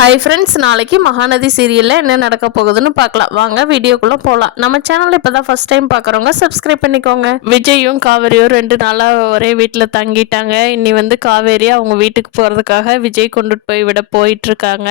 Hi friends, நாளைக்கு மகாநதி சீரியலில் என்ன நடக்க போகுதுன்னு பார்க்கலாம். வாங்க வீடியோக்குள்ளே போகலாம். நம்ம சேனலில் இப்போ தான் ஃபஸ்ட் டைம் பார்க்குறவங்க சப்ஸ்கிரைப் பண்ணிக்கோங்க. விஜயும் காவேரியும் 2 நாளாக ஒரே வீட்டில் தங்கிட்டாங்க. இன்னி காவேரி அவங்க வீட்டுக்கு போகிறதுக்காக விஜய் கொண்டுட்டு போய் விட போயிட்டுருக்காங்க.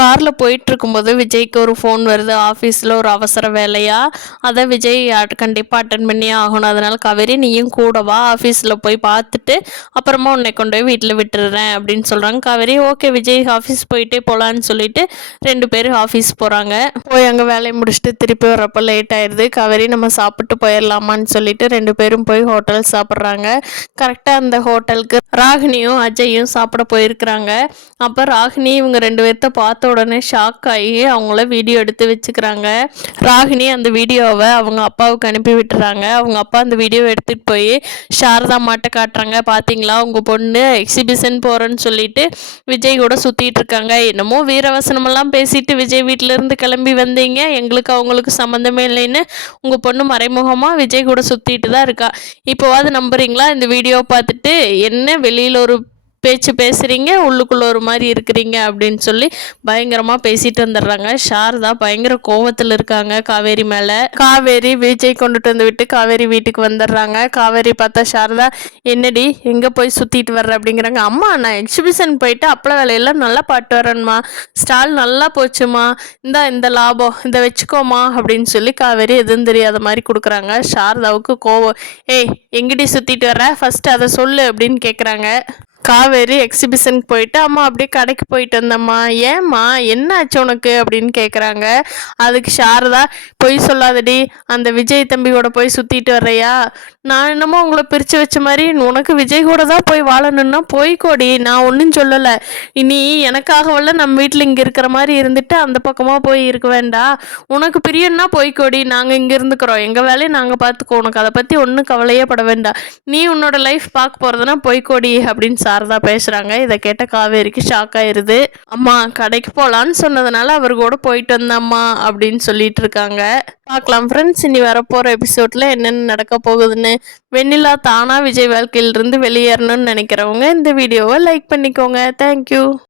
காரில் போயிட்டுருக்கும்போது விஜய்க்கு ஒரு ஃபோன் வருது. ஆஃபீஸில் ஒரு அவசர வேலையாக. அதை விஜய் கண்டிப்பாக அட்டன் பண்ணியே ஆகணும். அதனால் காவேரி நீயும் கூட வா, ஆஃபீஸில் போய் பார்த்துட்டு அப்புறமா உன்னை கொண்டு போய் வீட்டில் விட்டுடுறேன் அப்படின்னு சொல்கிறாங்க. காவேரி ஓகே விஜய் ஆஃபீஸ் போயிட்டே போகலான்னு சொல்லிட்டு 2 பேரும் ஆஃபீஸ் போகிறாங்க. போய் அங்கே வேலையை முடிச்சுட்டு திருப்பி வரப்போ லேட் ஆயிடுது. காவேரி நம்ம சாப்பிட்டு போயிடலாமான்னு சொல்லிட்டு 2 பேரும் போய் ஹோட்டல் சாப்பிட்றாங்க. கரெக்டாக அந்த ஹோட்டலுக்கு ராகினியும் அஜயும் சாப்பிட போயிருக்கிறாங்க. அப்போ ராகினி இவங்க 2 பேர்த்த பார்த்த உடனே ஷாக் ஆகி அவங்கள வீடியோ எடுத்து வச்சுக்கிறாங்க. ராகினி அந்த வீடியோவை அவங்க அப்பாவுக்கு அனுப்பி விட்டுறாங்க. அவங்க அப்பா அந்த வீடியோவை எடுத்துகிட்டு போய் சாரதா மாட்ட காட்டுறாங்க. பார்த்தீங்களா உங்கள் பொண்ணு எக்ஸிபிஷன் போகிறேன்னு சொல்லிட்டு விஜய் கூட சுற்றிட்டு இருக்காங்க. என்னமோ வீரவசனமெல்லாம் பேசிட்டு விஜய் வீட்டிலேருந்து கிளம்பி வந்தீங்க, எங்களுக்கு அவங்களுக்கு சம்மந்தமே இல்லைன்னு உங்கள் பொண்ணு மறைமுகமாக விஜய் கூட சுற்றிட்டு தான் இருக்கா. இப்போவாது நம்புறீங்களா? இந்த வீடியோவை பார்த்துட்டு என்ன வெளியில் ஒரு பேச்சு பேசுகிறீங்க, உள்ளுக்குள்ளே ஒரு மாதிரி இருக்கிறீங்க அப்படின்னு சொல்லி பயங்கரமாக பேசிட்டு வந்துடுறாங்க. சாரதா பயங்கர கோவத்தில் இருக்காங்க காவேரி மேலே. காவேரி விஜய் கொண்டுட்டு வந்து விட்டு காவேரி வீட்டுக்கு வந்துடுறாங்க. காவேரி பார்த்தா சாரதா என்னடி எங்கே போய் சுற்றிட்டு வர்ற அப்படிங்கிறாங்க. அம்மா நான் எக்ஸிபிஷன் போயிட்டு அப்பள வேலையெல்லாம் நல்லா பாட்டு வரேன்மா, ஸ்டால் நல்லா போச்சுமா, இந்த லாபம் இதை வச்சுக்கோமா அப்படின்னு சொல்லி காவேரி எதுவும் தெரியாத மாதிரி கொடுக்குறாங்க. சாரதாவுக்கு கோவம். ஏய் எங்கடி சுற்றிட்டு வர்ற, ஃபஸ்ட்டு அதை சொல்லு அப்படின்னு கேட்குறாங்க. காவேரி எக்ஸிபிஷனுக்கு போயிட்டு அம்மா அப்படியே கடைக்கு போயிட்டு வந்தம்மா. ஏம்மா என்ன ஆச்சு உனக்கு அப்படின்னு கேட்குறாங்க. அதுக்கு சாரதா பொய் சொல்லாதடி, அந்த விஜய் தம்பி கூட போய் சுற்றிட்டு வர்றையா, நான் என்னமோ உங்களை பிரித்து வச்ச மாதிரி உனக்கு விஜய் கூட தான் போய் வாழணுன்னா போய்க்கோடி, நான் ஒன்றும் சொல்லலை. இனி எனக்காகவல்ல நம்ம வீட்டில் இங்கே இருக்கிற மாதிரி இருந்துட்டு அந்த பக்கமாக போய் இருக்க வேண்டாம். உனக்கு பிரியன்னா போய்க்கோடி, நாங்கள் இங்கே இருந்துக்கிறோம், எங்கள் வேலையை நாங்கள் பார்த்துக்கோ, உனக்கு அதை பற்றி ஒன்றும் கவலையே பட வேண்டாம், நீ உன்னோட லைஃப் பார்க்க போகிறதுனா போய்க்கோடி அப்படின்னு சாரதா பேசுகிறாங்க. இதை கேட்ட காவேரிக்கு ஷாக் ஆயிருது. அம்மா கடைக்கு போகலான்னு சொன்னதுனால அவர் கூட போயிட்டு வந்தம்மா அப்படின்னு சொல்லிட்டு இருக்காங்க. பார்க்கலாம் ஃப்ரெண்ட்ஸ், இனி வரப்போகிற எபிசோடில் என்னென்ன நடக்க போகுதுன்னு. வெண்ணிலா தானா விஜய் வாழ்க்கையிலிருந்து வெளியேறணும்னு நினைக்கிறவங்க இந்த வீடியோவை லைக் பண்ணிக்கோங்க. தேங்க்யூ.